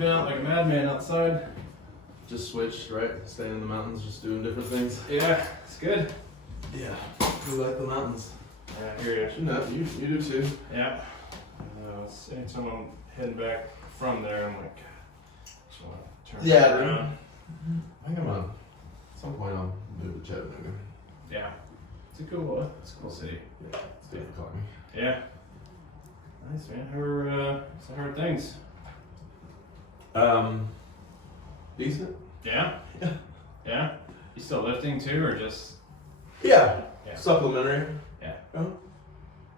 been out like a madman outside. Just switched, right? Staying in the mountains, just doing different things. Yeah, it's good. Yeah, we like the mountains. Yeah, I hear you. No, you do too. Yeah. Anytime I'm heading back from there, I'm like, just want to turn around. I think I'm on. At some point I'll move to Chattanooga. Yeah. It's a cool city. Yeah, it's good for climbing. Yeah. Nice, man. How are things? Decent. Yeah? Yeah. Yeah? You still lifting too, or just? Yeah. Yeah. Supplementary. Yeah.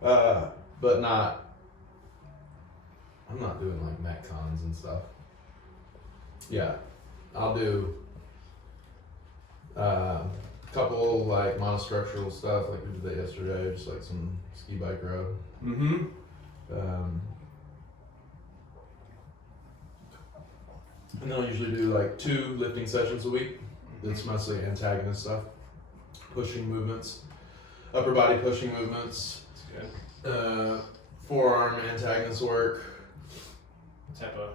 But not. I'm not doing like metcons and stuff. Yeah, I'll do a couple like monostructural stuff, like we did that yesterday, just like some ski bike row. Mm-hmm. And then I'll usually do like 2 lifting sessions a week. It's mostly antagonist stuff, pushing movements, upper body pushing movements. That's good. Forearm antagonist work. What type of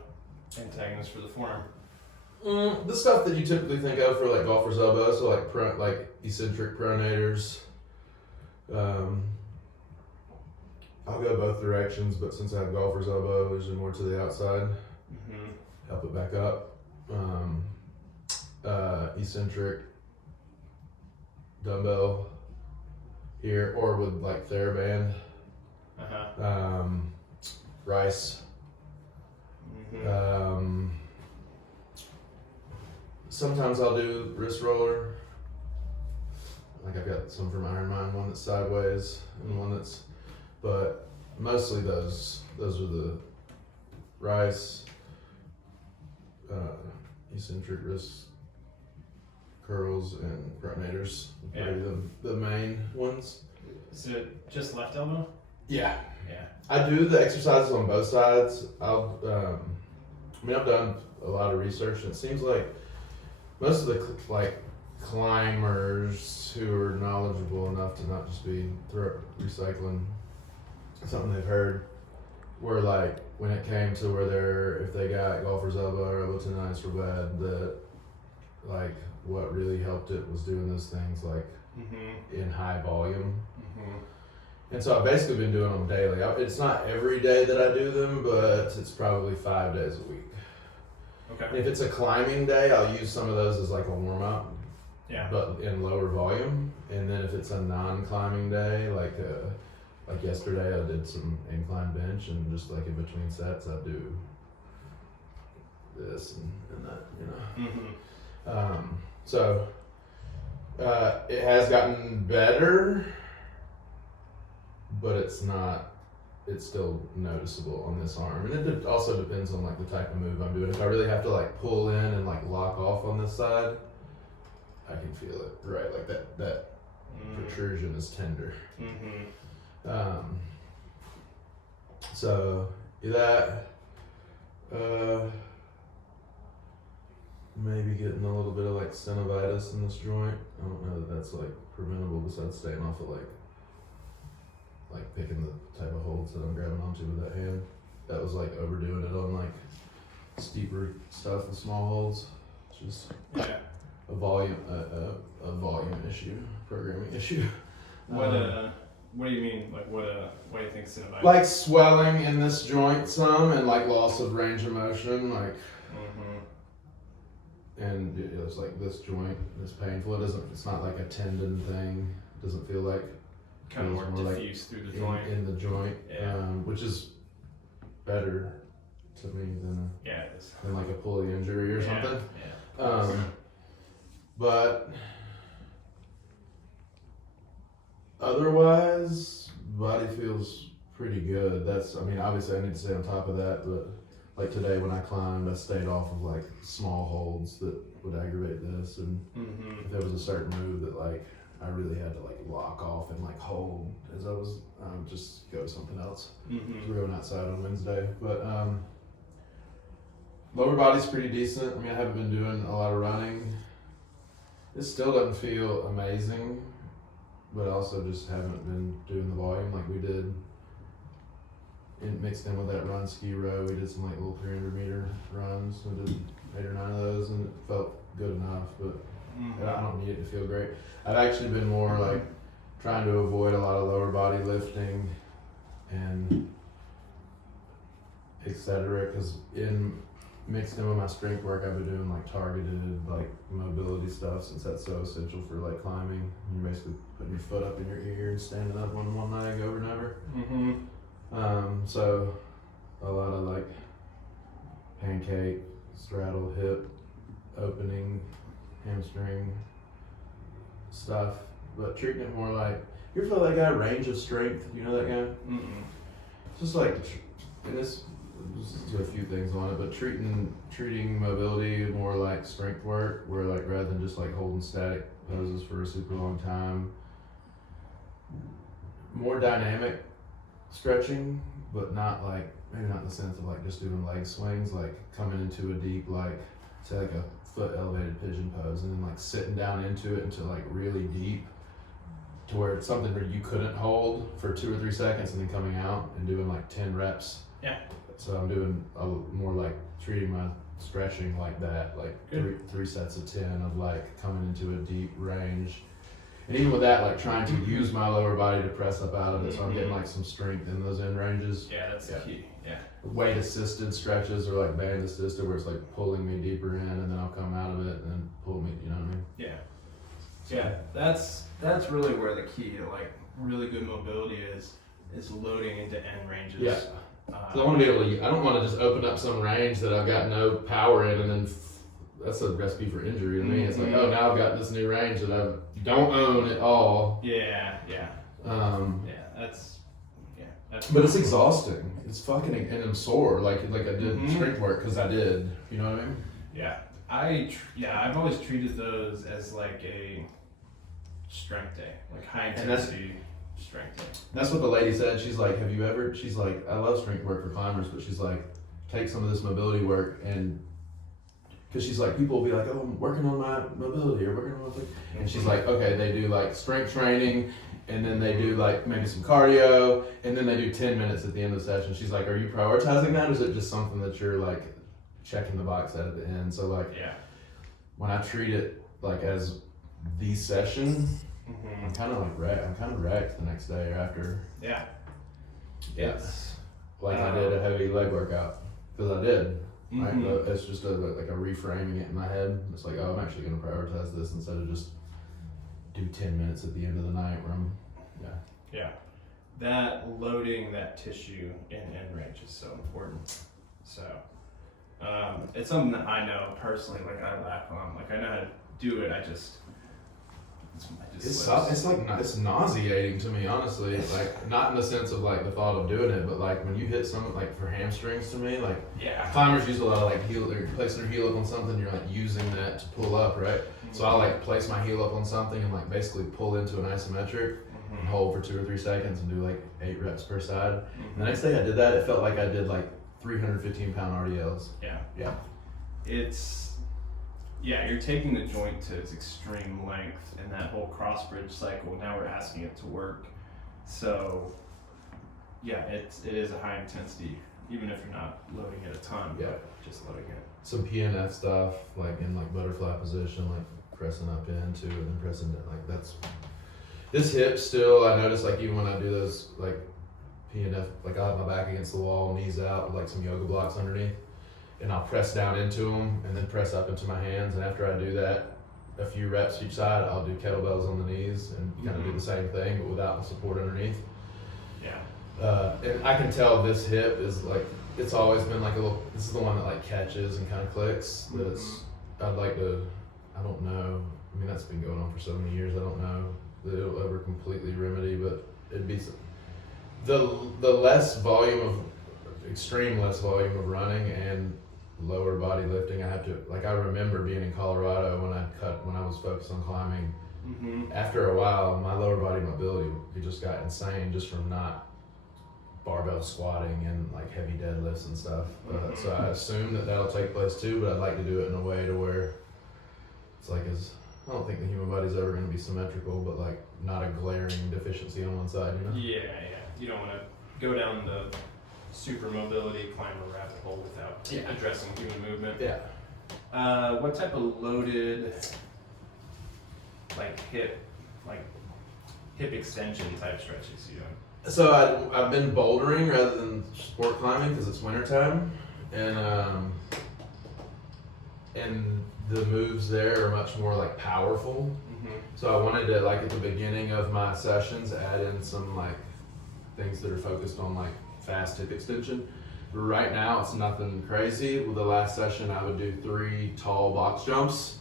antagonist for the forearm? The stuff that you typically think of for like golfer's elbow, so like eccentric pronators. I'll go both directions, but since I have golfer's elbow, usually more to the outside. Mm-hmm. Help it back up. Eccentric dumbbell here, or with like TheraBand. Uh-huh. Rice. Mm-hmm. Sometimes I'll do wrist roller. Like I've got some from Ironmind, one that's sideways and one that's, but mostly those are the rice, eccentric wrist curls and pronators. Yeah. Probably the main ones. Is it just left elbow? Yeah. Yeah. I do the exercises on both sides. I've done a lot of research, and it seems like most of the climbers who are knowledgeable enough to not just be recycling something they've heard, were like, when it came to where if they got golfer's elbow or elbow tendonitis real bad, that like what really helped it was doing those things like in high volume. Mm-hmm. And so I've basically been doing them daily. It's not every day that I do them, but it's probably 5 days a week. Okay. If it's a climbing day, I'll use some of those as like a warm up. Yeah. But in lower volume. And then if it's a non-climbing day, like yesterday, I did some incline bench, and just like in between sets, I do this and that, you know. Mm-hmm. So it has gotten better, but it's still noticeable on this arm. And it also depends on like the type of move I'm doing. If I really have to like pull in and like lock off on this side, I can feel it, right? Like that protrusion is tender. Mm-hmm. So that, maybe getting a little bit of like synovitis in this joint. I don't know that that's like preventable besides staying off of like picking the type of holds that I'm grabbing onto with that hand. That was like overdoing it on like steeper stuff with small holds. It's just a volume issue, programming issue. What do you mean? Like what do you think synovitis? Like swelling in this joint some, and like loss of range of motion, like. And it's like this joint is painful. It's not like a tendon thing. It doesn't feel like. Kind of more diffuse through the joint. In the joint, Yeah. Which is better to me than it is. than like a pulley injury or something. Yeah. But otherwise, body feels pretty good. Obviously I need to stay on top of that, but like today when I climbed, I stayed off of like small holds that would aggravate this, and if there was a certain move that like I really had to like lock off and like hold as I would just go something else. We're going outside on Wednesday, but lower body's pretty decent. I haven't been doing a lot of running. It still doesn't feel amazing, but also just haven't been doing the volume like we did mixed in with that run ski row. We did some like little 300-meter runs. We did 8 or 9 of those, and it felt good enough. But I don't need it to feel great. I've actually been more like trying to avoid a lot of lower body lifting and etc. Because mixed in with my strength work, I've been doing like targeted like mobility stuff, since that's so essential for like climbing. You're basically putting your foot up in your ear and standing up on one leg over and over. So a lot of like pancake, straddle, hip, opening, hamstring stuff, but treating it more like, you ever feel that guy Range of Strength? You know that guy? It's just like, and this do a few things on it, but treating mobility more like strength work, where like rather than just like holding static poses for a super long time, more dynamic stretching, but not like, maybe not in the sense of like just doing leg swings, like coming into a deep, like say like a foot elevated pigeon pose, and then like sitting down into it into like really deep, to where it's something where you couldn't hold for 2 or 3 seconds, and then coming out and doing like 10 reps. Yeah. So I'm doing more like treating my stretching like that, like three sets of 10 of like coming into a deep range. And even with that, like trying to use my lower body to press up out of it, so I'm getting like some strength in those end ranges. Yeah, that's the key. Yeah. Weight assisted stretches, or like band assisted, where it's like pulling me deeper in, and then I'll come out of it and then pull me, you know what I mean? Yeah. Yeah, that's really where the key to like really good mobility is loading into end ranges. Yeah. So I want to be able to, I don't want to just open up some range that I've got no power in, and then that's a recipe for injury to me. It's like, oh, now I've got this new range that I don't own at all. Yeah. That's but it's exhausting. It's fucking, and I'm sore. Like I did strength work because I did. You know what I mean? Yeah. I've always treated those as like a strength day, like high intensity strength day. That's what the lady said. She's like, she's like, I love strength work for climbers, but she's like, take some of this mobility work, and because she's like, people will be like, oh, I'm working on my mobility or working on my thing. And she's like, okay, they do like strength training, and then they do like maybe some cardio, and then they do 10 minutes at the end of the session. She's like, are you prioritizing that, or is it just something that you're like checking the box at the end? So like, when I treat it like as the session, I'm kind of like wrecked. I'm kind of wrecked the next day or after. Yeah. Like I did a heavy leg workout, because I did. Right? But it's just like a reframing it in my head. It's like, oh, I'm actually going to prioritize this instead of just do 10 minutes at the end of the night where I'm, that loading that tissue in end range is so important. So it's something that I know personally, like I lack on. Like I know how to do it, it's nauseating to me, honestly. Like, not in the sense of like the thought of doing it, but like when you hit something like for hamstrings, to me, like climbers use a lot of like they're placing their heel up on something, you're like using that to pull up, right? So I like place my heel up on something and like basically pull into an isometric and hold for 2 or 3 seconds and do like 8 reps per side. And the next day I did that, it felt like I did like 315-pound RDLs. You're taking the joint to its extreme length, and that whole cross bridge cycle, now we're asking it to work. So it is a high intensity, even if you're not loading it a ton, just loading it. Some PNF stuff, like in like butterfly position, like pressing up into and then pressing down, like that's, this hip still, I notice like even when I do those like PNF, like I'll have my back against the wall, knees out, with like some yoga blocks underneath, and I'll press down into them and then press up into my hands. And after I do that, a few reps each side, I'll do kettlebells on the knees and kind of do the same thing, but without the support underneath. And I can tell this hip is like, it's always been like a little, this is the one that like catches and kind of clicks. I'd like to, I don't know, I mean that's been going on for so many years, I don't know that it'll ever completely remedy, but it'd be the less volume of, extreme less volume of running and lower body lifting I have to, like I remember being in Colorado when I was focused on climbing. After a while, my lower body mobility, it just got insane just from not barbell squatting and like heavy deadlifts and stuff. So I assume that that'll take place too, but I'd like to do it in a way to where it's like, I don't think the human body's ever going to be symmetrical, but like not a glaring deficiency on one side, you know? You don't want to go down the super mobility, climb a rabbit hole without addressing human movement. Yeah. What type of loaded, like hip extension type stretches you doing? So I've been bouldering rather than sport climbing because it's wintertime, and the moves there are much more like powerful. So I wanted to, like, at the beginning of my sessions, add in some like things that are focused on like fast hip extension. Right now it's nothing crazy. With the last session I would do 3 tall box jumps,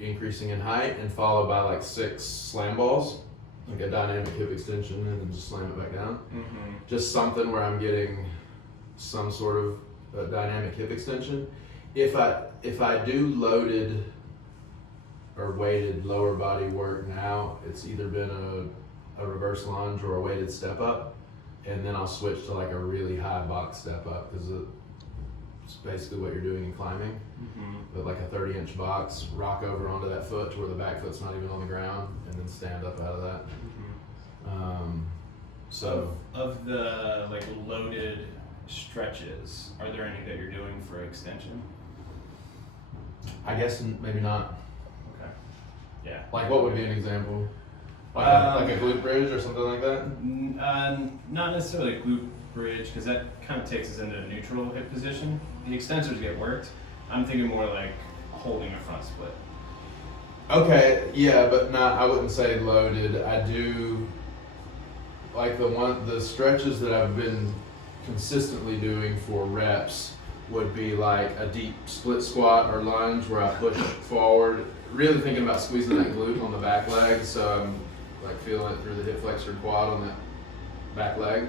increasing in height, and followed by like 6 slam balls, like a dynamic hip extension, and then just slam it back down. Just something where I'm getting some sort of dynamic hip extension. If I do loaded or weighted lower body work now, it's either been a reverse lunge or a weighted step up, and then I'll switch to like a really high box step up because it's basically what you're doing in climbing. But like a 30-inch box, rock over onto that foot to where the back foot's not even on the ground, and then stand up out of that. So of the like loaded stretches, are there any that you're doing for extension? I guess maybe not. Okay. Yeah. Like what would be an example? Like a glute bridge or something like that? Not necessarily a glute bridge, because that kind of takes us into a neutral hip position. The extensors get worked. I'm thinking more like holding a front split. Okay, yeah, but not, I wouldn't say loaded. I do, like the stretches that I've been consistently doing for reps would be like a deep split squat or lunge where I push forward, really thinking about squeezing that glute on the back leg, so I'm like feeling it through the hip flexor quad on that back leg,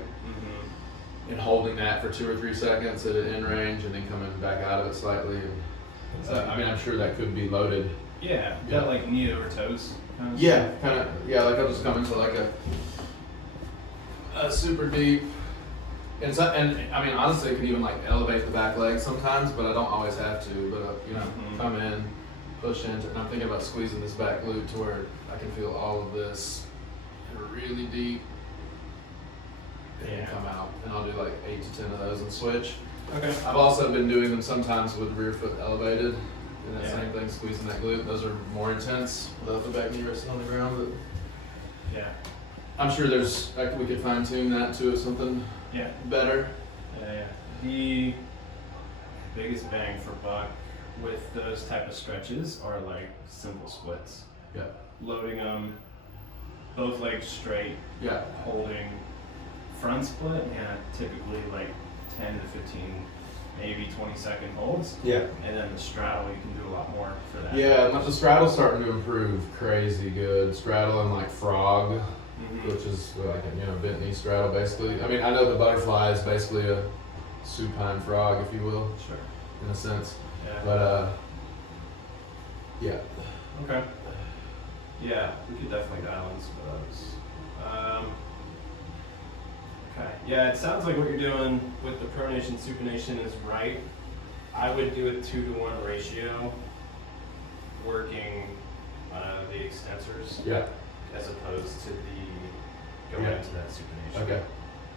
and holding that for 2 or 3 seconds at an in range, and then coming back out of it slightly. And, I mean, I'm sure that could be loaded. Yeah, that like knee over toes kind of Yeah, kind of. Yeah, like I'll just come into like a super deep, and I mean honestly, it can even like elevate the back leg sometimes, but I don't always have to. But you know, come in, push into, and I'm thinking about squeezing this back glute to where I can feel all of this really deep, and then come out, and I'll do like 8 to 10 of those and switch. Okay. I've also been doing them sometimes with rear foot elevated, and that same thing, squeezing that glute. Those are more intense without the back knee resting on the ground. But yeah, I'm sure we could fine tune that to something better. Yeah. The biggest bang for buck with those type of stretches are like simple splits. Yeah. Loading them, both legs straight. Yeah. Holding front split, and typically like 10 to 15, maybe 20-second holds. Yeah. And then the straddle, you can do a lot more for that. Yeah, the straddle's starting to improve crazy good. Straddle and like frog, which is like a bent knee straddle basically. I mean, I know the butterfly is basically a supine frog, if you will. Sure. In a sense. Yeah. But yeah. Okay. Yeah, we could definitely dial in some of those. Okay. Yeah, it sounds like what you're doing with the pronation supination is right. I would do a 2-to-1 ratio, working the extensors. Yeah. As opposed to going into that supination. Okay.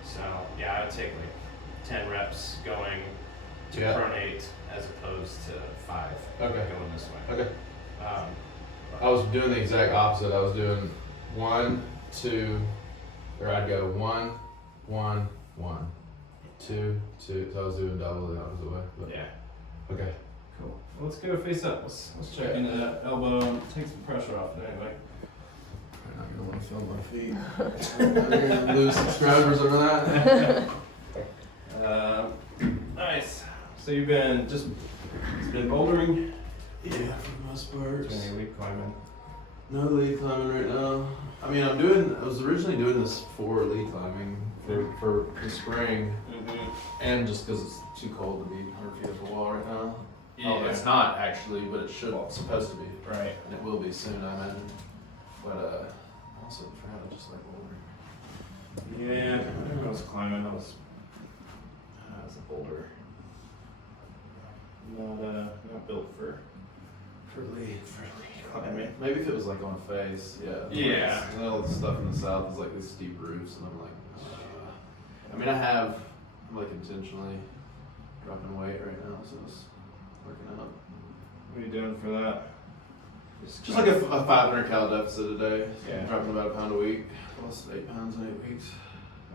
So yeah, I would take like 10 reps going to pronate as opposed to 5 going this way. Okay. I was doing the exact opposite. I was doing 1, 2, or I'd go 1, 1, 1, 2, 2. So I was doing double the opposite way. But okay. Cool. Well, let's go face up. Let's check into that elbow and take some pressure off it anyway. I'm not gonna want to feel my feet. I'm gonna lose subscribers over that. Nice. So you've been bouldering? Yeah, for the most part. Doing any lead climbing? No lead climbing right now. I mean, I was originally doing this for lead climbing for the spring, and just because it's too cold to be 100 feet up a wall right now. Yeah. Oh, it's not actually, but it supposed to be. Right. And it will be soon, I imagine. But also forgot I just like bouldering. Yeah, when I was climbing, I was a boulder. Not built for lead climbing. Maybe if it was like on face, Yeah. All the stuff in the south is like these steep roofs, and I'm like, I mean, I have I'm like intentionally dropping weight right now, so it's working out. What are you doing for that? Just like a 500 cal deficit a day. So Yeah. I'm dropping about a pound a week. Lost 8 pounds in 8 weeks.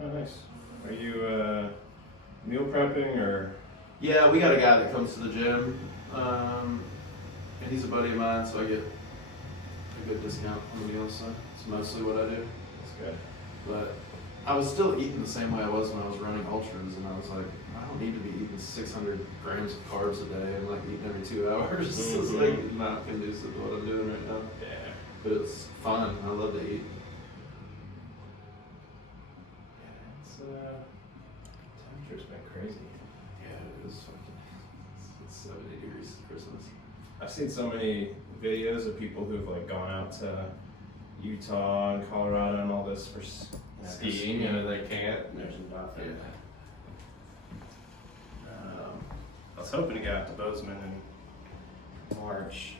Oh, nice. Are you meal prepping or? Yeah, we got a guy that comes to the gym, and he's a buddy of mine, so I get a good discount on the meals. So it's mostly what I do. That's good. But I was still eating the same way I was when I was running ultras, and I was like, I don't need to be eating 600 grams of carbs a day and like eating every 2 hours. It's like not conducive to what I'm doing right now. Yeah. But it's fun. I love to eat. It's temperature's been crazy. Yeah, it is fucking. It's 70 degrees at Christmas. I've seen so many videos of people who've like gone out to Utah and Colorado and all this for skiing, and they can't. There's nothing. Yeah. I was hoping to get out to Bozeman in March,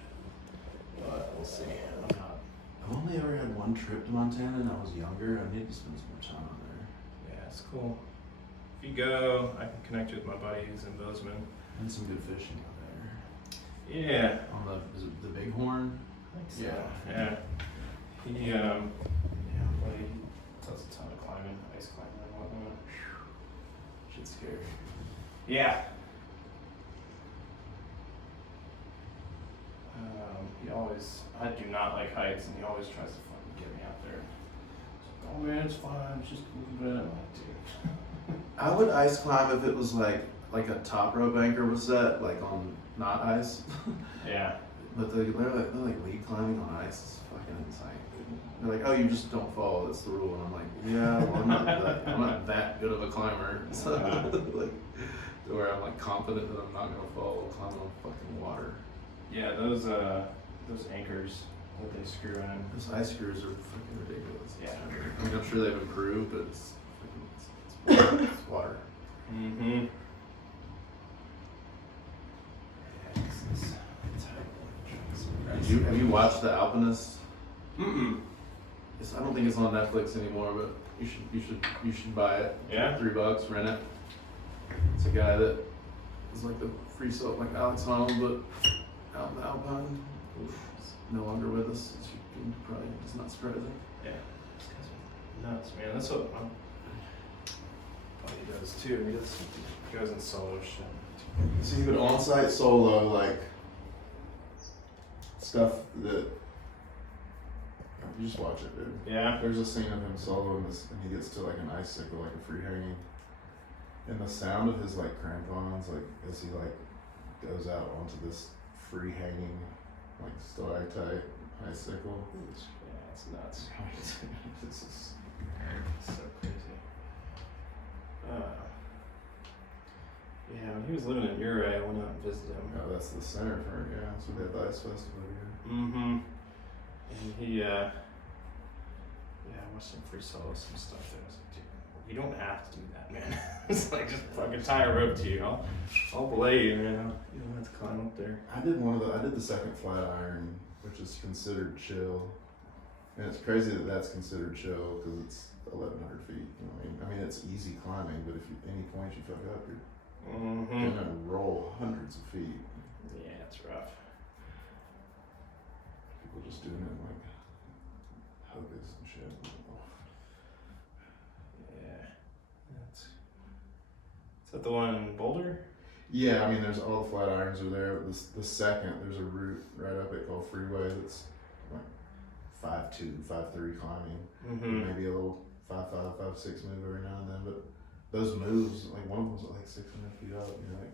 but we'll see. I'm not. I've only ever had one trip to Montana, and I was younger. I need to spend some more time there. Yeah, it's cool. If you go, I can connect you with my buddy who's in Bozeman. And some good fishing out there. Yeah. On is it the Bighorn? I think so. Yeah. Yeah. He well, he does a ton of climbing, ice climbing and whatnot. Shit's scary. Yeah. I do not like heights, and he always tries to fucking get me out there. Oh man, it's fine, it's just a little bit. I'm like, dude. I would ice climb if it was like a top rope anchor was set, like on not ice. Yeah. But they're like lead climbing on ice. It's fucking insane. They're like, oh, you just don't fall. That's the rule. And I'm like, yeah, well, I'm not that good of a climber. So like, to where I'm like confident that I'm not gonna fall while climbing on fucking water. Yeah, those anchors that they screw in. Those ice screws are fucking ridiculous. Yeah. I mean, I'm sure they've improved, but it's water. It's water. Mm-hmm. Have you watched The Alpinist? Mm-mm. I don't think it's on Netflix anymore, but you should buy it. Yeah? $3, rent it. It's a guy that is like the free solo, like Alex Honnold, but out in the Alpine. He's no longer with us. As you can probably, it's not surprising. Yeah. Nuts, man. That's what my buddy does too. He goes in solo shit. So you would on-site solo like stuff that you just watch it, dude. Yeah. There's a scene of him soloing this, and he gets to like an icicle, like a free hanging, and the sound of his like crampons, like as he like goes out onto this free hanging, like stalactite icicle. Yeah, it's nuts. This is So crazy. Yeah, when he was living in Uray, I went out and visited him. oh, that's the center for it. Yeah, so they have the ice festival here. Mm-hmm. And he, I watched him free solo some stuff there. I was like, dude, you don't have to do that, man. It's like, just fucking tie a rope to you. I'll belay you, man. You don't have to climb up there. I did the second flat iron, which is considered chill, and it's crazy that that's considered chill because it's 1,100 feet. You know what I mean? I mean, it's easy climbing, but if any point you fuck up, you're gonna roll hundreds of feet. Yeah, it's rough. People just doing it like hocus and shit. Yeah. Is that the one in Boulder? Yeah, I mean, there's all the flat irons are there. The second, there's a route right up it called Freeway that's like 5.2, 5.3 climbing. Mm-hmm. Maybe a little 5.5, 5.6 move every now and then, but those moves, like one of them was like 600 feet up. You're like,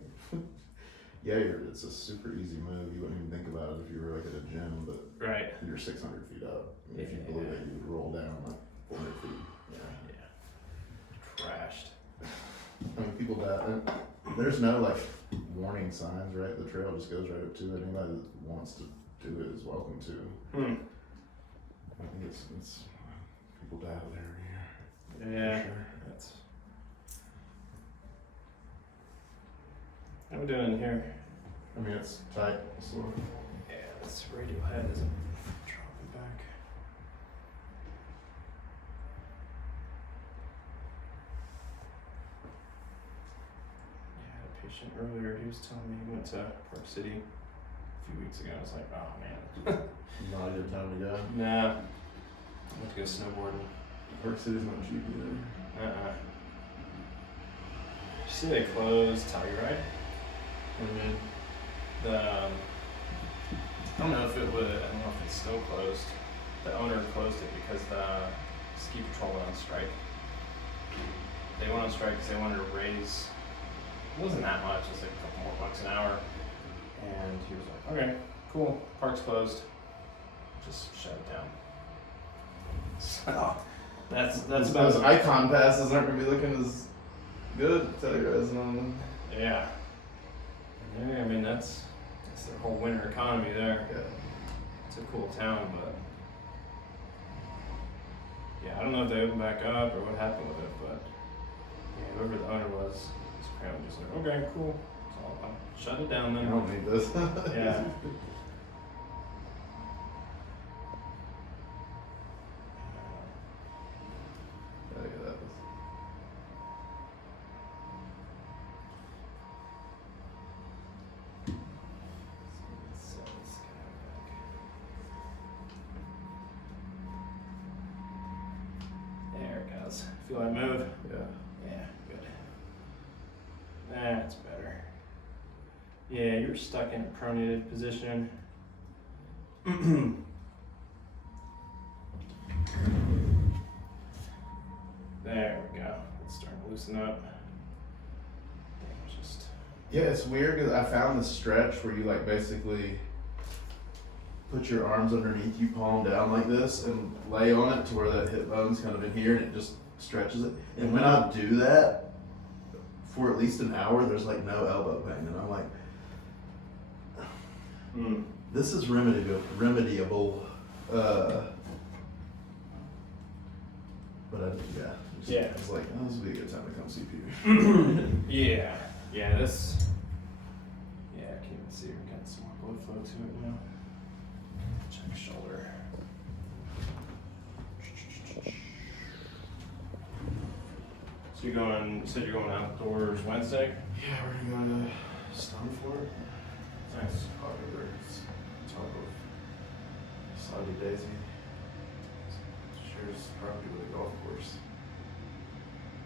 yeah, it's a super easy move. You wouldn't even think about it if you were like at a gym, but Right. you're 600 feet up. I mean, if you Yeah. blew it, you would roll down like 400 feet. Yeah. Crashed. I mean, people die. And there's no like warning signs, right? The trail just goes right up to it. Anybody that wants to do it is welcome to. I think it's people die out there every year. Yeah. For sure. That's. How we doing in here? I mean, it's tight. So Yeah, this Radiohead isn't dropping back. mentioned earlier, he was telling me he went to Park City a few weeks ago. I was like, oh man. Not a good time to go. Nah. I went to go snowboarding. Park City's not cheap either. You see they closed Telluride? The I don't know if it's still closed. The owner closed it because the ski patrol went on strike. They went on strike because they wanted to raise, it wasn't that much, it was like a couple more bucks an hour. And he was like, okay, cool, park's closed. Just shut it down. So that's Those about icon passes aren't gonna be looking as good. Tell you guys on Yeah. Yeah, I mean that's their whole winter economy there. Yeah. It's a cool town, but yeah, I don't know if they opened back up or what happened with it, but yeah, whoever the owner was apparently just like, okay, cool, so I'll shut it down I then. don't need this. Yeah. Look at that. So let's get it back. There it goes. Feel that move? Yeah. Yeah, good. That's better. Yeah, you're stuck in a pronated position. There we go. It's starting to loosen up. Just Yeah, it's weird because I found this stretch where you like basically put your arms underneath you, palm down like this, and lay on it to where that hip bone's kind of in here, and it just stretches it. And when I do that for at least an hour, there's like no elbow pain, and I'm like, this is remediable. But it's like, oh, this would be a good time to come see people. yeah, this. Yeah, I can't even see. We're getting some more blood flow to it now. Check shoulder. So you said you're going outdoors Wednesday? Yeah, we're gonna go to Stonefort. Nice. It's top of Saudi Daisy. Shares property with a golf course.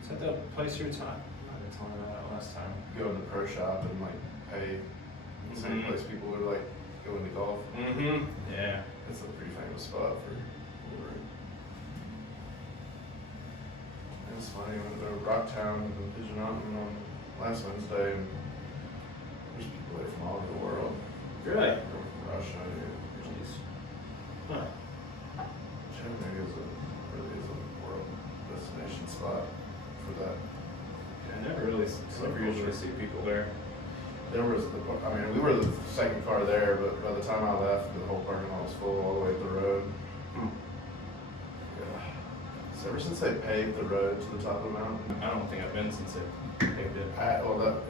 Is that the place you were talking? I didn't tell me about that last time. Go in the pro shop and like pay the same place people would like go into golf. Mm-hmm. Yeah. It's a pretty famous spot for Wolverine. It was funny, we went to Rocktown in Pigeon Mountain on last Wednesday, and there's people there from all over the world. Really? From Russia, Jeez. Huh. Chattanooga really is a world destination spot for that. I never usually see people there. There was we were the second car there, but by the time I left, the whole parking lot was full all the way up the road. Yeah. So ever since they paved the road to the top of the mountain, I don't think I've been since they paved it.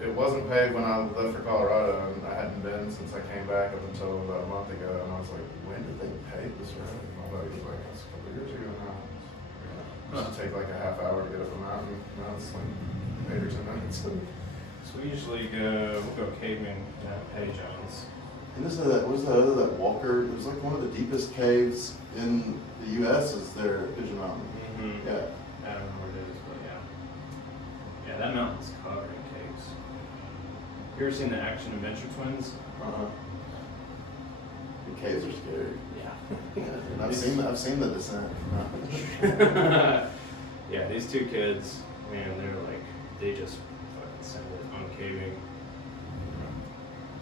it wasn't paved when I left for Colorado, and I hadn't been since I came back up until about a month ago, and I was like, when did they pave this road? And my buddy was like, that's a couple of years ago now. It used to take like a half hour to get up a mountain, now it's like 8 or 10 minutes. So we usually we'll go caving at Patty Jones. And that Walker? It was like one of the deepest caves in the U.S. is there at Pigeon Mountain. Mm-hmm. Yeah. I don't know where it is, but yeah. Yeah, that mountain's covered in caves. You ever seen the Action Adventure Twins? Uh-huh. The caves are scary. Yeah. And I've seen the descent. Yeah, these two kids, man, they just fucking send it on caving.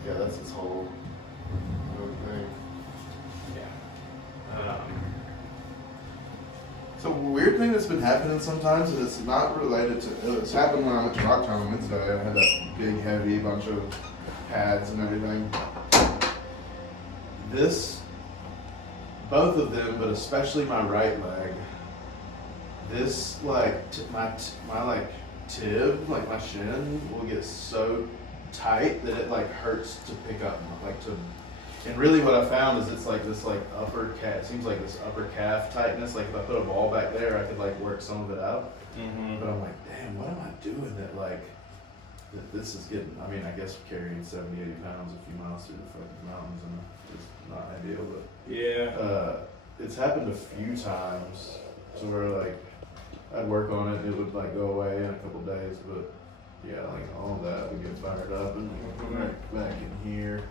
Yeah, that's its whole thing. Yeah. So a weird thing that's been happening sometimes, and it's not related to, it's happened when I went to Rocktown on Wednesday. I had that big, heavy bunch of pads and everything. Both of them, but especially my right leg, this, like, my tib, like my shin, will get so tight that it, like, hurts to pick up, and really what I found is it's like this, like, upper calf, it seems like this upper calf tightness, like if I put a ball back there, I could, like, work some of it out. Mm-hmm. But I'm like, damn, what am I doing that, like, this is getting, I mean, I guess carrying 70, 80 pounds a few miles through the fucking mountains and it's not ideal, but Yeah. it's happened a few times to where like I'd work on it and it would like go away in a couple days, but yeah, like all of that would get fired up and right back in here.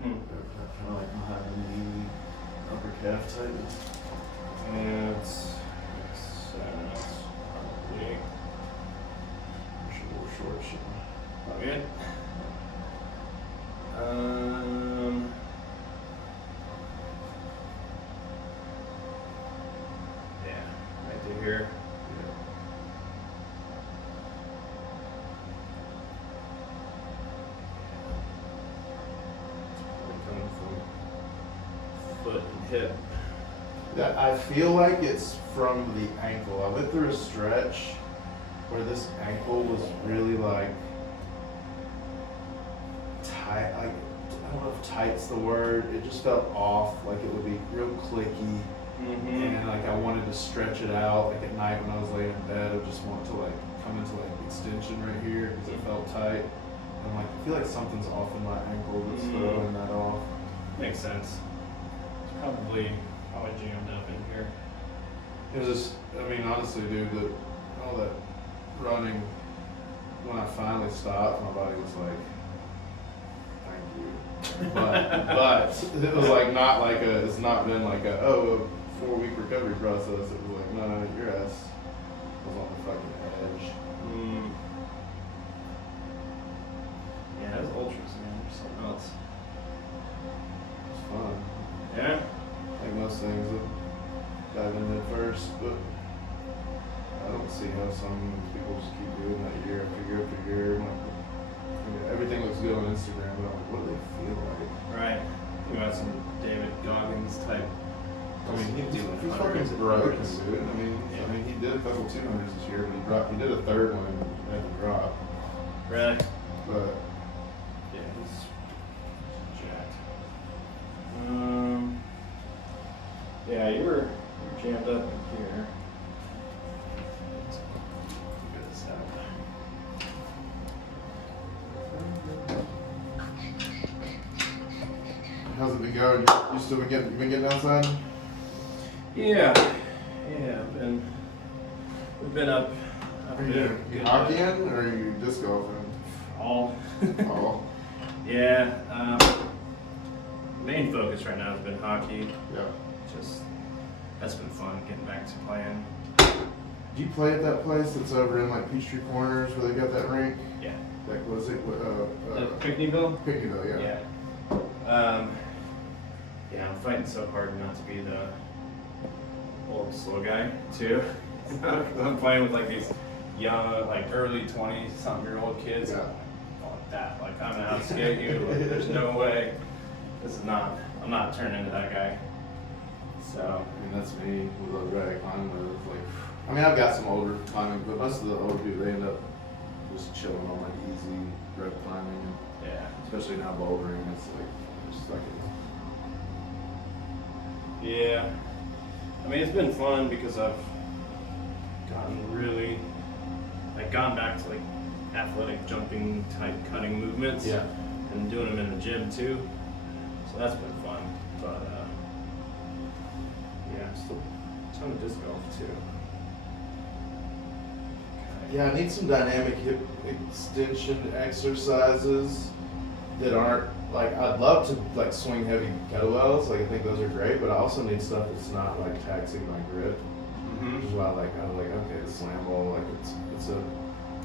Kind of like behind the knee, upper calf tightness. Yeah, it's probably Push a little short shit. not good. Yeah, right through here. Coming from foot and hip. That I feel like it's from the ankle. I went through a stretch where this ankle was really like tight. Like I don't know if tight's the word. It just felt off. Like it would be real clicky, and like I wanted to stretch it out. Like at night when I was laying in bed, I would just want to like come into like extension right here because it felt tight. And I'm like, I feel like something's off in my ankle that's throwing that off. Makes sense. It's probably jammed up in here. It was just, I mean, honestly, dude, all that running, when I finally stopped, my body was like, thank you. But it was like not like it's not been like a 4-week recovery process. It was like, no, your ass was on the fucking edge. Yeah, those ultras, man, they're something else. It's fun. Yeah? Like most things, dive in head first, but I don't see how some people just keep doing that year after year after year. Everything looks good on Instagram, but I'm like, what do they feel like? Right. You got some David Goggins type. I mean, he's fucking broken, dude. I mean, he did a couple 200s this year, but he did a third one at the drop. Really? But yeah, he's jacked. Yeah, you were jammed up in here. Let's get this out. how's it been going? You still been getting outside? Yeah, we've been up. Are you doing hockeying or are you disc golfing? All. All. Yeah. Main focus right now has been hockey. Yeah. Just that's been fun getting back to playing. Do you play at that place that's over in like Peachtree Corners where they got that rink? Yeah. Like was it Pickneyville? Pickneyville, yeah. Yeah, I'm fighting so hard not to be the old slow guy too. I'm playing with like these young, like early 20-something-year-old kids. Yeah. Like that. Like I'm gonna outskate you. Like, there's no way. I'm not turning into that guy. So. I mean, that's me with those rag climbing with. Like, I mean, I've got some older climbing, but most of the older people, they end up just chilling on like easy rope climbing. Yeah. Especially now bouldering, it's like, just like Yeah. I mean, it's been fun because I've gone back to like athletic jumping type cutting movements. Yeah. And doing them in the gym too. So that's been fun. But yeah, still a ton of disc golf too. Yeah, I need some dynamic hip extension exercises that aren't like, I'd love to like swing heavy kettlebells, like I think those are great, but I also need stuff that's not like taxing my grip. Which is why I was like, okay, the slam ball, like it's a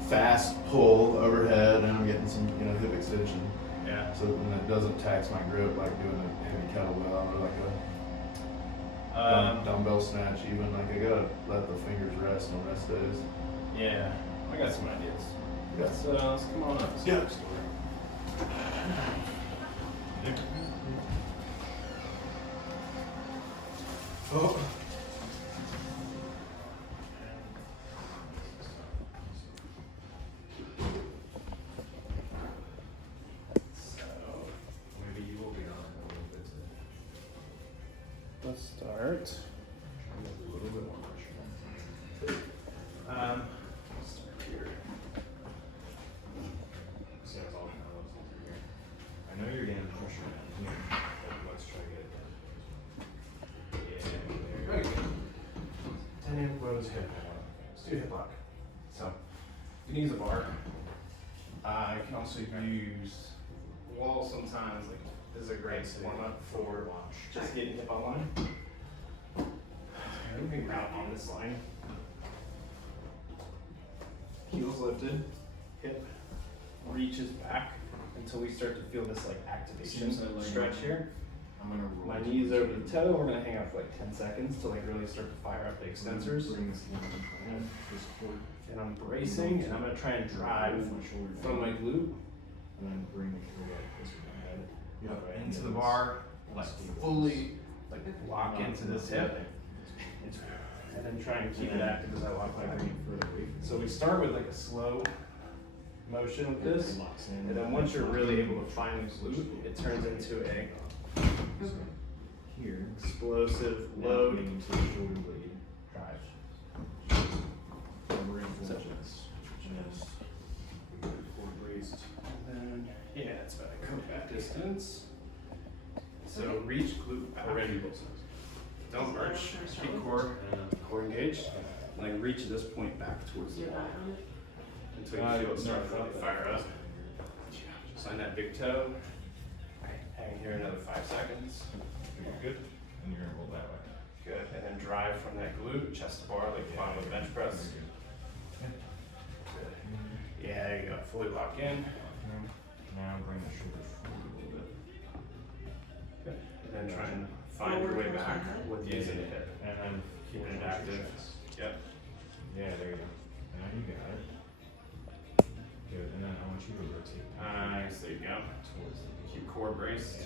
fast pull overhead and I'm getting some, hip extension. Yeah. So when it doesn't tax my grip like doing a heavy kettlebell or like a dumbbell snatch even, like I gotta let the fingers rest on rest days. Yeah. I got some ideas. Yeah. Let's come on up. Let's Yeah. get story. Oh. Maybe you will be on a little bit today. Let's start. A little bit more pressure. Start here. Let's do hip lock. So you can use a bar. You can also use wall sometimes. Like this is a great warm up for just getting hip online. Moving out on this line. Heels lifted, hip reaches back until we start to feel this like activation stretch here. I'm gonna roll. My knees over the toe. We're gonna hang out for like 10 seconds to like really start to fire up the extensors. And I'm bracing, and I'm gonna try and drive from my glute And then bring the heel up closer to my head. into the bar, like fully like lock into this hip, and then try and keep it active as I lock my glute. So we start with like a slow motion with this, and then once you're really able to find the glute, it turns into a Here. explosive Load load into the shoulder blade. drive. We're in full So- chest. Chest. Core braced. And then, yeah, it's about a combat distance. So reach glute back. Don't lurch. Keep core engaged. And then reach this point back towards the wall until you feel it start to really fire up. Find that big toe. Hang here another 5 seconds. Good. And you're gonna roll that way. Good. And then drive from that glute, chest to bar, like bottom of the bench press. Good. Yeah, there you go. Fully lock in. Now bring the shoulders forward a little bit. Good. And then try and find your way back with the easy hip. And then Keeping it active. Yep. Yeah, there you go. Now you got it. Good. And then I want you to rotate Nice. There you go. towards the Keep core braced.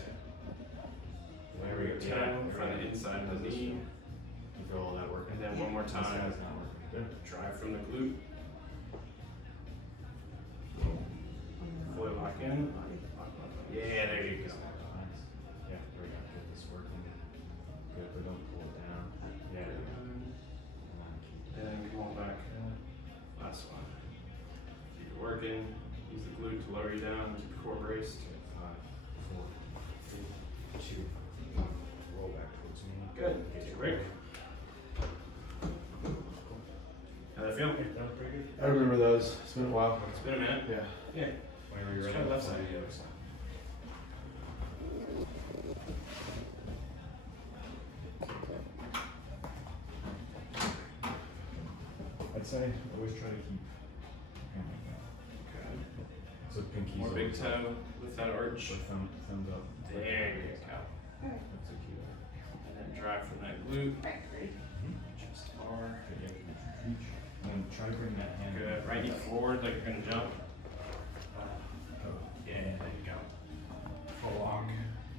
There we go. Toe from the inside of the knee. You feel all that working? And then one more This time. side's not working. Good. Drive from the glute. Fully lock in. Yeah, there you go. Nice. Yeah, there we go. Good. This is working. Good, but don't pull it down. Yeah, there we go. And then keep And come on back. Last one. Keep it working. Use the glute to lower you down. Keep your core braced. 5, 4, 3, 2, 1. Roll back towards me. Good. Take a break. How'd that feel? That was pretty good. I remember those. It's been a while. It's been a minute. Yeah. Yeah. Whenever you're Let's ready. try left side. The other side. I'd say always try to keep hand like that. Okay. So pinkies More big always up. toe with that arch. Or thumbs up. There you go. That's a key there. And then drive from that glute. Chest to bar. Good, yeah, reach. And then try to bring that hand. Good. Right knee forward like you're gonna jump. Go. Yeah, there you go. Full lock.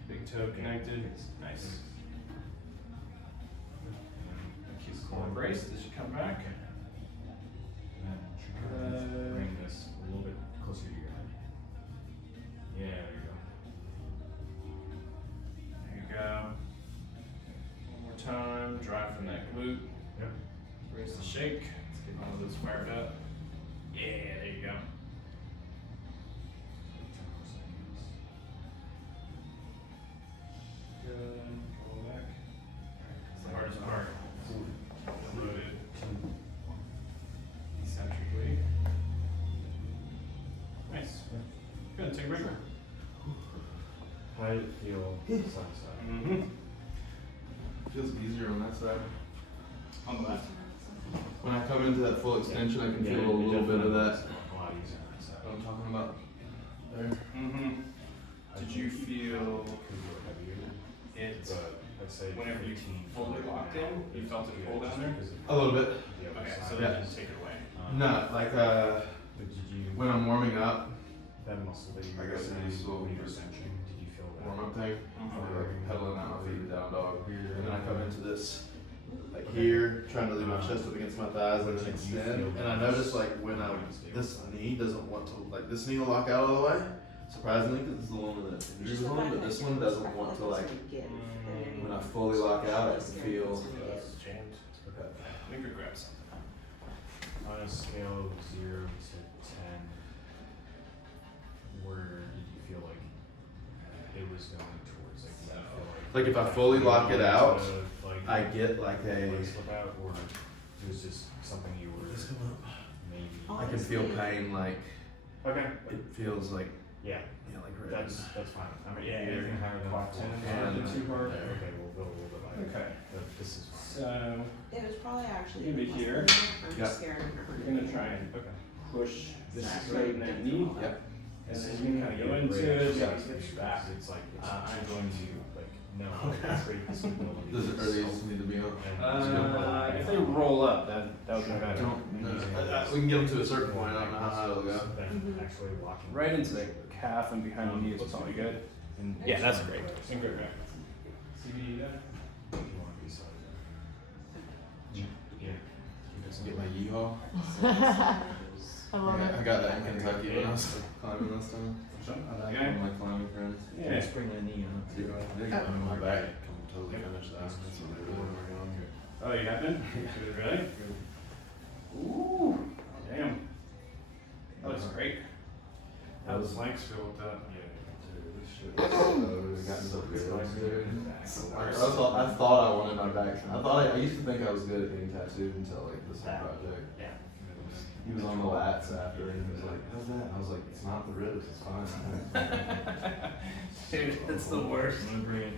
Big toe connected. Nice. Keep core braced as you come back. And then try to bring this a little bit closer to your head. Yeah, there you go. There you go. One more time. Drive from that glute. Yep. Raise the shake. Let's get all of those fired up. Yeah, there you go. Good. Go back. It's the hardest part. Loaded eccentrically. Nice. Good. Take a break. How did it feel side to side? Mm-hmm. Feels easier on that side. On the left. When I come into that full extension, I can Yeah, feel a it little bit of definitely that. looks a lot easier on that side. What I'm talking about there. Mm-hmm. Did you feel Could be heavier, it but I'd say whenever you 15 fully locked in? You felt it pull down there? A little bit. Okay, so Yeah. then just take it away. No, like But did you, when I'm warming up, that muscle that you I were guess saying, it's a little when you were benching, did you feel that? warm up thing, Mhm. I'll be like pedaling out my feet, down dog, and then I come into this, like here, trying to leave my chest up against my thighs and then extend. And I notice like when this knee doesn't want to, like this knee will lock out all the way, surprisingly, because it's the one with the injury one, but this one doesn't want to like, when I fully lock out, I can feel. It's jammed. Okay. Let me go grab something. On a scale of 0 to 10, where did you feel like it was going towards? Like, did you feel Like if I fully lock it out, like I get like a slip out or It was just something you were maybe. I can feel pain, like, Okay. it feels like, Yeah, like right that's fine. I mean, Yeah, anything yeah. higher than Quad 10 is four. a little bit too hard. Okay, we'll go a little bit lighter. Okay. But this is fine. So It was probably actually. Maybe less here. than that. I'm Yep. just scared of her. we're gonna try and Okay. push, This is straighten that knee. Yep. And then you can kind of go into it, Yeah. switch back. It's like, I'm going to, like, no, it's great disability. Does it, are these need to be on? If they roll up, that would be better. We can get them to a certain point, I don't know how it'll go. Then Mhm. actually walking. Right into the calf and behind the knee is probably good. And Yeah, that's great. And good, right. CBD there? If you want to be side Yeah. Get my yeehaw. I love it. I got that in Kentucky when I was climbing last time. Something on that One guy? of my climbing friends. Yeah. bring the knee up. They got on my back. Can totally finish that. That's what they really were going. Oh, you have been? Good, really? Ooh, damn. That looks great. How does flanks feel with that? We got so good. I thought I wanted my back. I used to think I was good at getting tattooed until like this project. Yeah. He was on the lats after and he was like, how's that? I was like, it's not the ribs, it's fine. Dude, it's the worst. I'm gonna bring it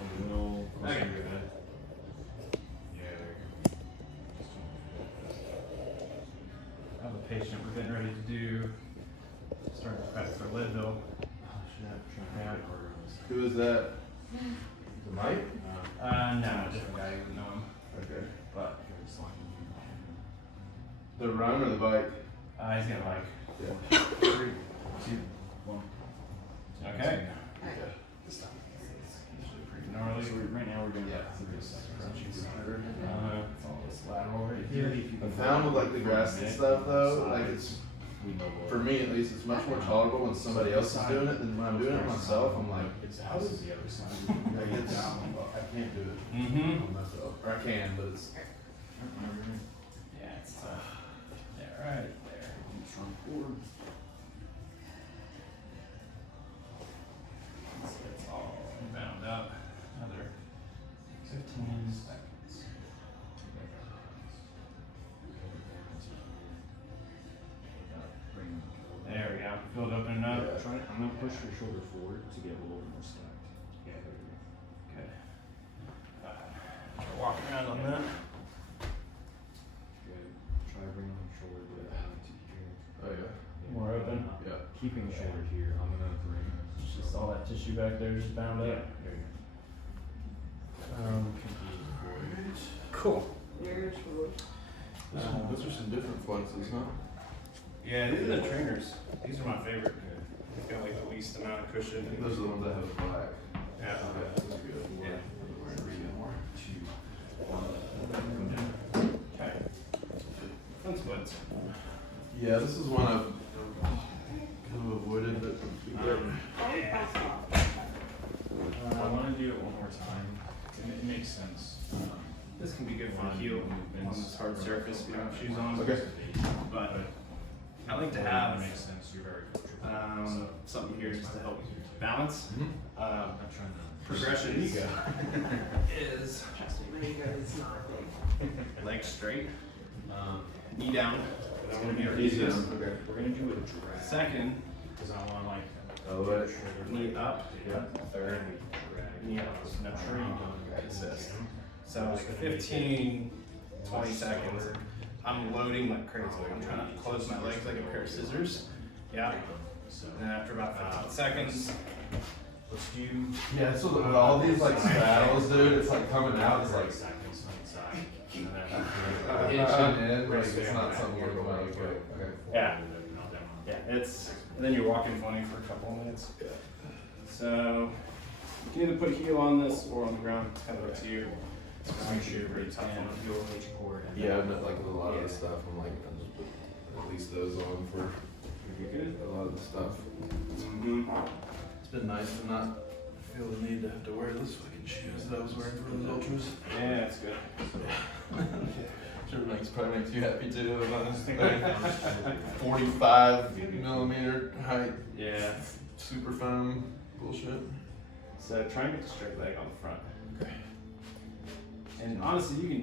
a little closer to your head. Yeah, there you I have a patient we're getting ready to do, starting to prep for Leadville. Yeah. Who is that? The Mike? No, a different guy, you wouldn't know him, Okay. but, The run or the bike? he's gonna like. Yeah. 3, 2, 1. Okay. Alright. Pretty gnarly. right now we're doing Yeah. 3 seconds. Follow this lateral right here. I found with like the grass and stuff though, like it's, We know what. for me at least, it's much more tolerable when somebody else is doing it than when I'm doing it myself. I'm like, It's the house is the other side. like it's, I can't do it. Mm-hmm. I'll mess it up. Or I can, but it's. Yeah, it's tough. Yeah, right there. Front forward. So it's all bound up. Another 15 seconds. There we go. Feel it open up. Yeah. I'm gonna push your shoulder forward to get a little more stacked. Yeah, there we go. Okay. Walk around on that. Good. Try bringing your shoulder a bit down to here. Oh yeah. More open. Yeah. Keeping the shoulder here, I'm gonna bring. It's just all that tissue back there just bound Yeah, up. there you Pinky go. Cool. Yours was. Those are some different flexes, huh? Yeah, these are the trainers. These are my favorite. They've got like the least amount of I cushion. think those are the ones that have the black. Yeah. Okay, those are good. Yeah. We're gonna read it more. Okay. Front splits. Yeah, this is one I've kind of avoided, but Yeah. I wanna do it one more time. It makes sense. This can be good for the heel on this hard surface if you don't have shoes on. Okay. But I like to That have makes sense, you're very comfortable. something here just to help balance. Mhm. I'm trying to. Progressions is Trust me, my ego is not big. leg straight, knee down. That's gonna be our Easy. easiest. Okay. We're gonna do a drag. Second, Cause I wanna like. Oh, right. knee up. Yeah. Third, Drag. knee up. No tree. Assist. So like 15, 20 seconds. I'm loading like crazy. Like I'm trying to close my legs like a pair of scissors. Yeah. And then after about 15 seconds, Let's do. Yeah, so with all these like straddles, dude, it's like coming out, it's like seconds on each side. And then inching in, like it's not something we're going to quick. Okay. Yeah. yeah, it's, and then you're walking funny for a couple of minutes. So you can either put a heel on this or on the ground. It's kind of up to you. Just make sure you're very tough on the heel. Yeah, I've met like with a lot of this stuff, I'm like, I just put at least those on for a lot of the stuff. Mm-hmm. It's been nice to not feel the need to have to wear those fucking shoes that I was wearing for those ultras. Yeah, it's good. Sure probably makes you happy too. 45mm height, Yeah. super foam bullshit. So try and get a straight leg on the front. Okay. And honestly, you can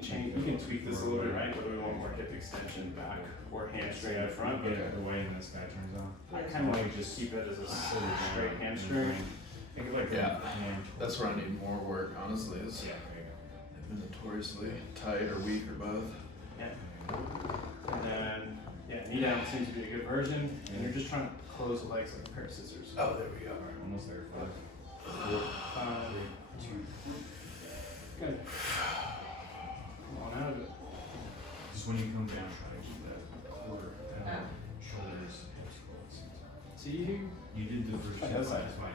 tweak this a little bit, right? Whether we want more hip extension back or hamstring up front, but The way this guy turns on. I kind of like just keep it as a straight hamstring. Think of like Yeah. That's where I need more work, honestly. Is Yeah, there you go. I've been notoriously tight or weak or both. Yeah. And then, knee down seems to be a good version. And you're just trying to close the legs like a pair of scissors. Oh, there we go. Almost there. 5, 5, 2. good. Come on out of it. Just when you come down, try to keep that quarter kind of shoulders, hips close. See you. You did the first That's fine. That's fine.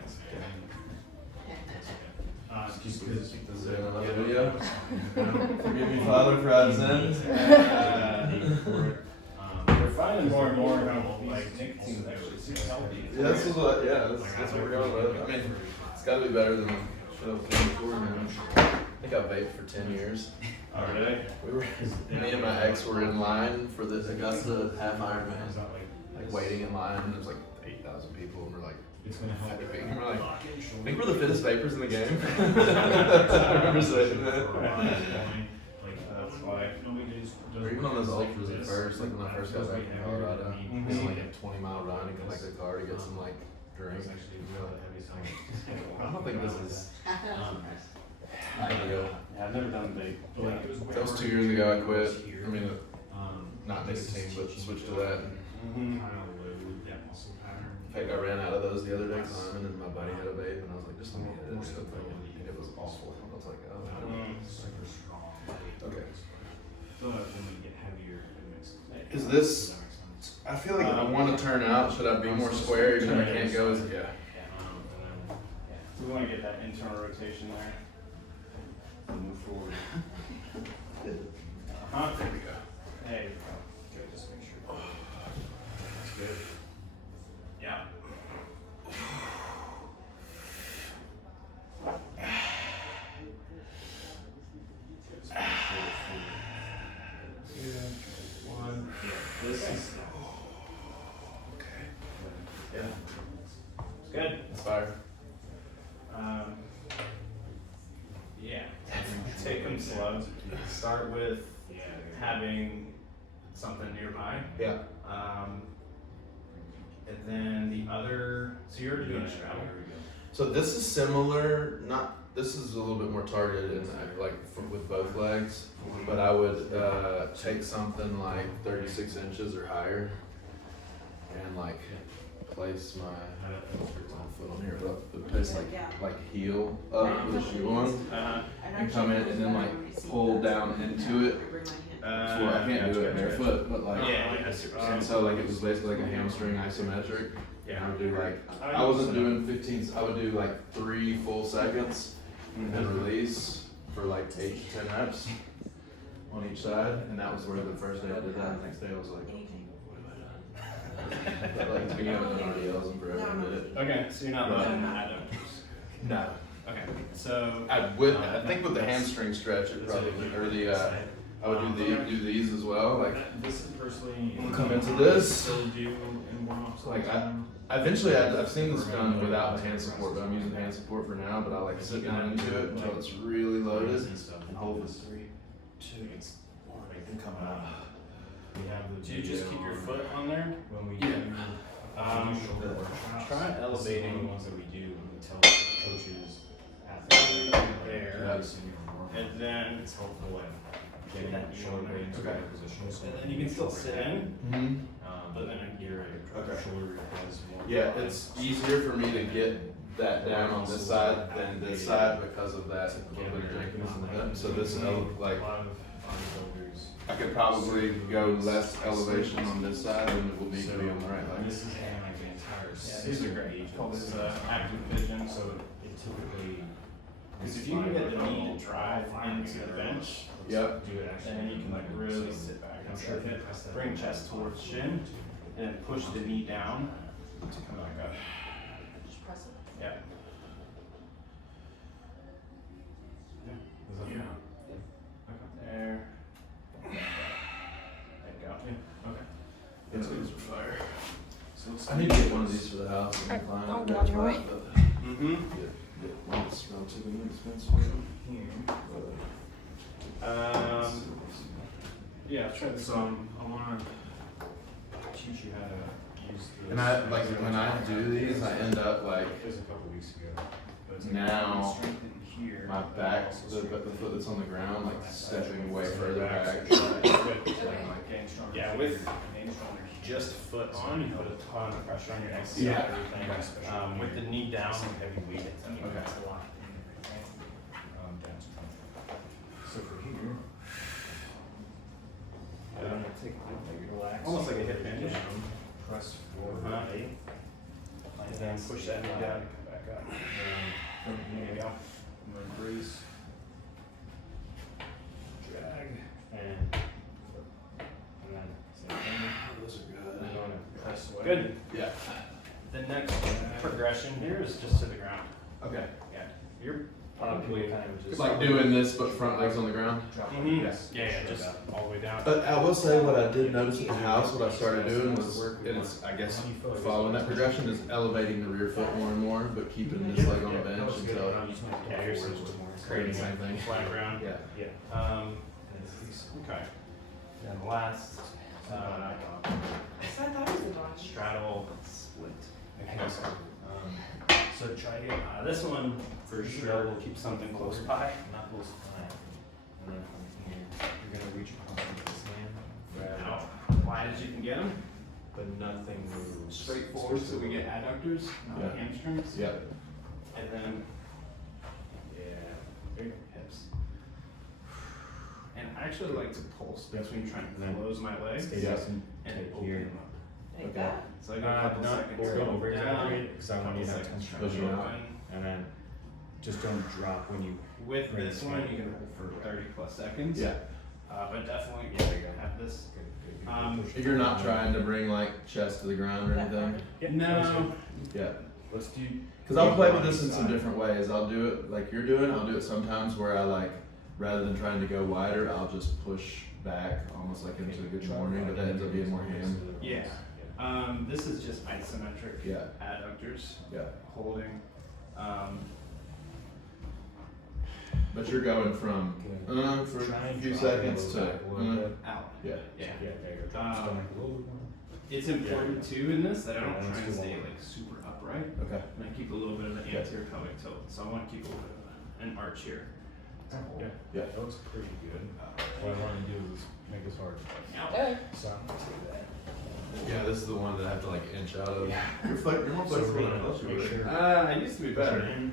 Just because Is there another video? Forgive me, Father, for I've sinned. We're finding more and more how like nicotine's actually super healthy. Yeah, that's what we're going with. I mean, it's got to be better than what I was doing before, man. I think I vaped for 10 years. Oh, really? Me and my ex were in line for the Augusta half Ironman, like waiting in line, and there's like 8,000 people, and we're like, it's gonna help. and we're like, I think we're the fittest vapors in the game. I remember saying that. That's why. Or even on those ultras at first, like when I first got back from Colorado, it was like a 20-mile run and collect a car to get some like drink. I don't think this is. I don't know. Yeah, I've never done vape. That was 2 years ago. I quit. I mean, not nicotine, but switched to that. Mm-hmm. In fact, I ran out of those the other day climbing, and my buddy had a vape, and I was like, just let me hit it or something. And it was awful. I was like, oh. Okay. Is this? I feel like if I want to turn out, should I be more square even if I can't go? Yeah. We want to get that internal rotation there. Move forward. There we go. There you go. Good, just make sure. That's good. Yeah. This is Okay. yeah. It's good. It's fire. Yeah. Take them slow. Start with having something nearby. Yeah. And then the other. So you're doing a straddle. So this is similar. This is a little bit more targeted in with both legs, but I would take something like 36 inches or higher, and like place my foot on here, but place like heel up with the shoe on, and come in and then like pull down into it. So I can't do it barefoot, but like and so like it was basically like a hamstring isometric. Yeah. I would do like I wasn't doing 15. I would do like 3 full seconds. And then release for like 8 to 10 reps on each side, and that was where the first day I did that. The next day I was like, what have I done? Like, I haven't done RDLs in forever. I did it. Okay, so you're not letting that up. No. Okay, so I think with the hamstring stretch, it probably or the I would do these as well. Like this is personally come into this. Still do in warm-ups. Like eventually I've seen this done without hand support, but I'm using hand support for now. But I like sit down into it until it's really loaded and hold this 3, 2, and come out. We have the do you just keep your foot on there? when we do shoulder workshops. Try elevating. Some of the ones that we do, we tell coaches athletes There. And then it's helpful in getting that shoulder into the right position. So and then you can still sit in, but then your shoulder has more. Yeah, it's easier for me to get that down on this side than this side because of that little bit of jankiness in the hip. So this like a lot of bodybuilders. I could probably go less elevation on this side than it will be to be on the right leg. This is kind of like the entire. yeah, these are great. Call this active vision. So it typically. Because if you can get the knee to drive into the bench, Yep. Do it actually. then you can like really sit back and sure hip, bring chest towards shin, and then push the knee down to come back up. Just press it. Yeah. Yeah. There. There you go. Okay. These are fire. So it's I need to get one of these for the house. And I'll go on your way. Mm-hmm. Get one that's relatively inexpensive. here. Yeah, try this So one. I wanna teach you how to use this. And I like when I do these, I end up like It was a couple weeks ago. But it's now strengthen here. my back, the foot that's on the ground, like stepping way further back. Yeah, with just foot on, you put a ton of pressure on your neck. Yeah. Everything. With the knee down, heavy weight. Okay. That's a lot. Down. So for here, I'm gonna take relax. Almost like a hip hinge. Press forward. Uh-huh. And then push that knee down and come back up. From There here, you go. I'm gonna brace, drag, and then same thing. Those are I'm good. gonna press away. Good. Yeah. The next progression here is just to the ground. Okay. Yeah. You're Probably probably kind of just Like doing this, but front legs on the ground. drop like Mhm. this. Yeah, Straight just up. all the way down. But I will say what I did notice at the house, what I started doing was, and it's, I guess, following that progression is elevating the rear foot more and more, but keeping this leg on the bench until Yeah, you're creating Same a thing. flat ground. yeah. Yeah. Okay. Then last, So I thought it was a dog. straddle split. So try it. This one for sure will keep something close by. Not close by. And then from here, you're gonna reach across with this hand, grab Now, it, wide as you can get them, but nothing moves. straight forward so we get adductors, not Yeah. hamstrings. Yeah. And then Yeah. hips. And I actually like to pulse between trying to Then close my legs Stay Yeah. nice and and tight open here. them up. Like Okay. that? So I go a couple Not seconds go over down, exaggerate, because I want couple you to have seconds tension. trying to Pushing out. open. And then just don't drop when you. With Bring this it one, down. you can hold for 30 plus seconds. Yeah. But definitely have this. Good. You're not trying to bring like chest to the ground or That anything. Yeah, No. Yeah. Let's do. Because I'll play with this in some different ways. I'll do it like you're doing. I'll do it sometimes where I like, rather than trying to go wider, I'll just push back almost like into a good morning, but that ends up being more hand. Yeah. This is just isometric Yeah. adductors Yeah. holding. But you're going from for Try a and few drop seconds it to back a little bit. Out. yeah. Yeah. Yeah, there you go. Drop Um, stomach a little bit more. It's important too in this that I don't Yeah, try let's and do stay one. like super upright. Okay. And I keep a little bit of the Okay. anterior pelvic tilt. So I want to keep a little bit of an arch here. Yeah. Yeah. That looks pretty good. What I want to do is make this hard. Okay. So I'm gonna take that. Yeah, this is the one that I have to like inch out of. Yeah. You're more So flexible we're than I gonna thought you make were. sure. I used to be better. I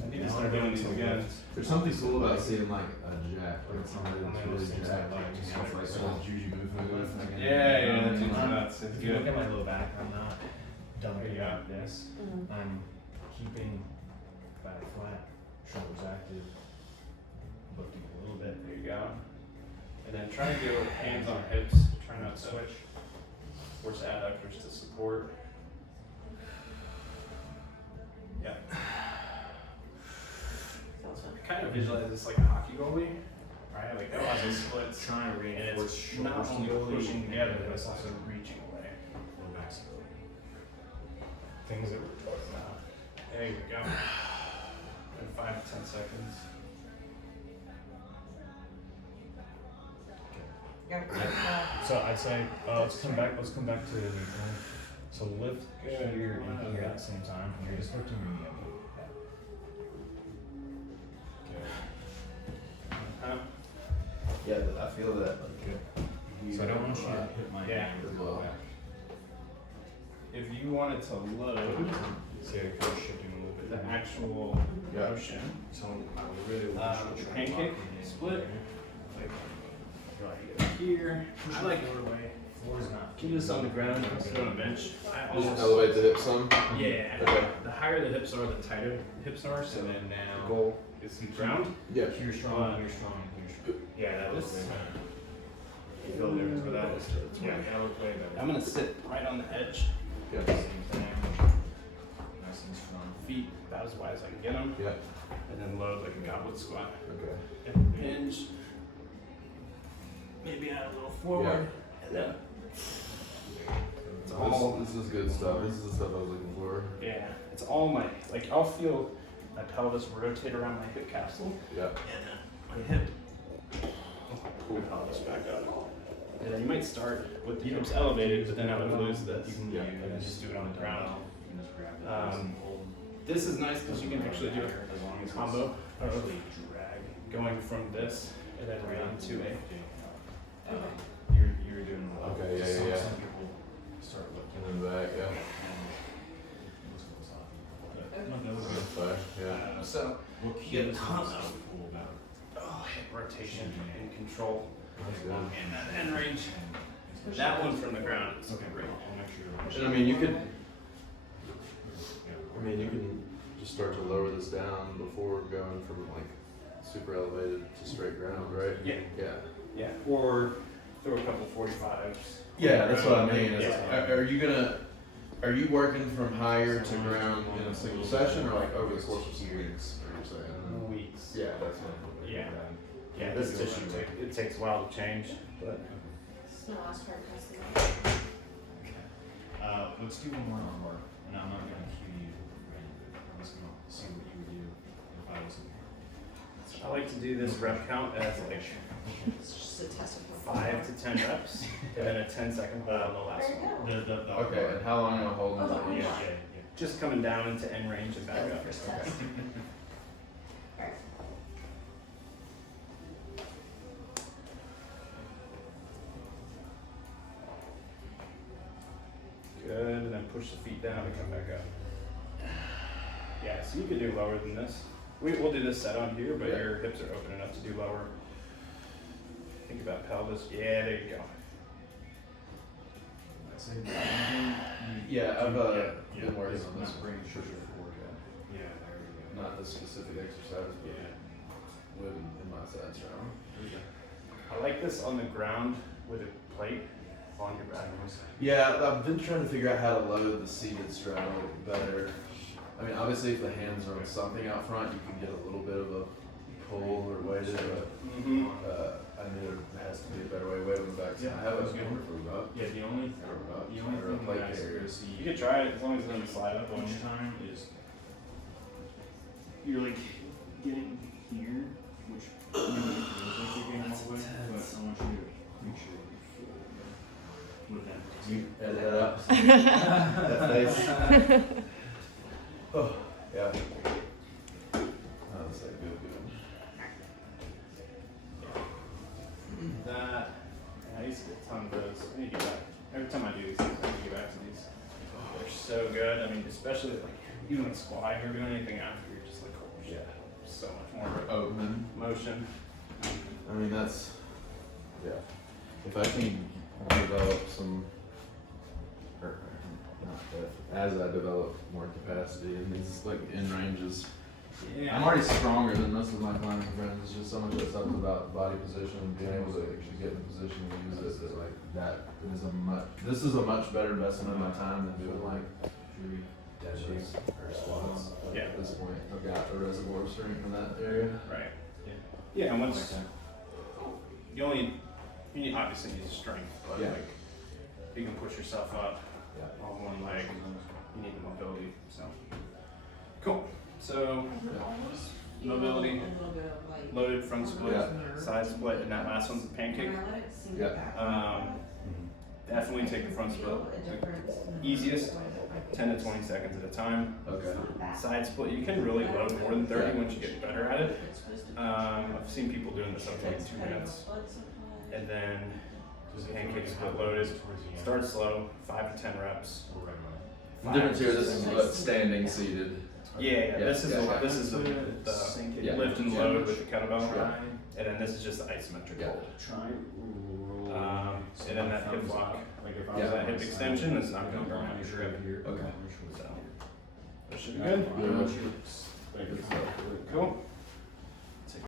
I need to start doing these again. There's something cool about seeing like a jack, like somebody that's really Things jacked, I like, just just has like some juju movement. Yeah, that's nuts. It's If you look good. at my low back, I'm not dumping Yeah. like this. Mhm. I'm keeping back flat, shoulders active, lifting a little bit. There you go. And then try to go hands on hips. Try not to switch. Force adductors to support. Yeah. Sounds fun. I kind of visualize this like a hockey goalie, right? Like that was splits. Trying to And reinforce it's shoulder not only stability, pushing together, but but it's also reaching away. back stability. Things that we're talking about. There you go. In 5 to 10 seconds. So I'd say let's come back to the knee point. So lift here and here at the same time, and you're just lifting your knee up. Uh-huh. Yeah, I feel that. Good. So I don't want you to hit my Yeah. hand As well. If you wanted to load See how you're shifting a little bit. the actual Yeah. motion, So I really want you to try and pancake lock it in split. there. right here, I like Floor's not. keep this on the ground, sit on a bench. I Just almost, elevate the hips some. yeah, Okay. the higher the hips are, the tighter the hips are, so And then then the now. goal is to ground. Yeah. You're strong, you're strong, you're strong. Yeah, that was This- good. You feel the difference with that? Yeah, that looked way better. I'm gonna sit right on the edge, Yeah. Same thing. Nice and strong. feet about as wide as I can get them, Yeah. and then load like a goblet squat. Okay. Hip hinge, maybe add a little forward, and then it's all, This is good stuff. This is the stuff I was looking for. yeah, it's all my, like I'll feel my pelvis rotate around my hip capsule, Yeah. and then my hip pull the pelvis back up. And then you might start with the hips elevated, but then I would lose this. Yeah. And then just do it on the ground. This is nice because you can actually do a combo of going from this and then right into a. You're doing a lot. Okay, yeah. Some people start lifting. And then back, yeah. Back, yeah. So What you get a cues ton is of so cool about hip rotation and control That's good. in that end range. That one from the ground is great. I'll make sure. And I mean, you could, just start to lower this down before going from like super elevated to straight ground, right? Yeah. Yeah. Yeah, or throw a couple 45s. Yeah, that's what I mean. Yeah. Are you working from higher to ground in a single session or like over the course of some weeks? Are you saying? Weeks. Yeah, that's what. Yeah. Yeah, this tissue it takes a while to change, but It's the last part customer. Let's do one more armbar, and I'm not gonna cue you for anything. I'm just gonna see what you would do if I was in here. I like to do this rep count as like It's just a test of 5 to 10 reps, and then a 10-second hold on the last There you one. go. The Okay, and how long am I holding Oh, that? the Yeah, armbar. yeah. Just coming down into end range and back That was up. the first test. Alright. Good, and then push the feet down and come back up. Yeah, so you could do lower than this. We'll do this set on here, but Yeah. your hips are open enough to do lower. Think about pelvis. Yeah, there you go. I'd say the one thing Yeah, I've yeah, been working is on this not bringing for sugar sure. for workout. Yeah, there you go. Not the specific exercise, but living in my sides round. I like this on the ground with a plate on your back. Yeah, I've been trying to figure out how to load the seated straddle better. I mean, obviously, if the hands are on something out front, you can get a little bit of a pull or weighted, but Mm-hmm. I knew there has to be a better way. Wait on the back. Yeah, I have a that's good. wonderful up. Yeah, the only Or a thing plate that I carrier. see You could try it as long as it doesn't slide up on you. each time is you're like getting here, which you know, it feels like you're getting all the way, but I want you to make sure you're full with that. You edit that out. That face. Oh, yeah. Oh, that's like good. That, I used to get a ton of those. I need to get back. Every time I do these things, I need to get back to these. They're so good. I mean, especially like even with squatting or doing anything after, you're just like, oh shit, so much more Open. motion. I mean, that's, yeah. If I can develop some, or not that, as I develop more capacity in these like in ranges, Yeah. I'm already stronger than most of my climbing friends. It's just so much of that stuff is about body position and being able to actually get in a position to use it. That like that is this is a much better investment of my time than doing like deadlifts or squats. Yeah. At this point, I've got a reservoir of strength in that area. Right. Yeah, and once you need obviously need strength, but Yeah. like you can push yourself up Yeah. on one leg. You need the mobility. So cool. So mobility, A little bit of like. loaded front split, Yeah. side split, and that last one's a pancake. When I let it sink Yeah. back, Definitely take the front split. feel a difference in the- Easiest, 10 to 20 seconds at a time. Okay. Side split, you can really load more than 30 once you get better at it. It's supposed to be- I've seen people doing this up to like 2 minutes. And then pancake split loaded. Start slow, 5 to 10 reps. The difference here, this is what standing seated. Yeah, this is Yeah. this is the Yeah. lift and load with the kettlebell, Yeah. and then this is just the isometric Yeah. hold. Try And then that hip lock, like if I Yeah. was that hip extension is not going to burn out your rib. here. Okay. So that should be good. Yeah. Like Good stuff. Cool.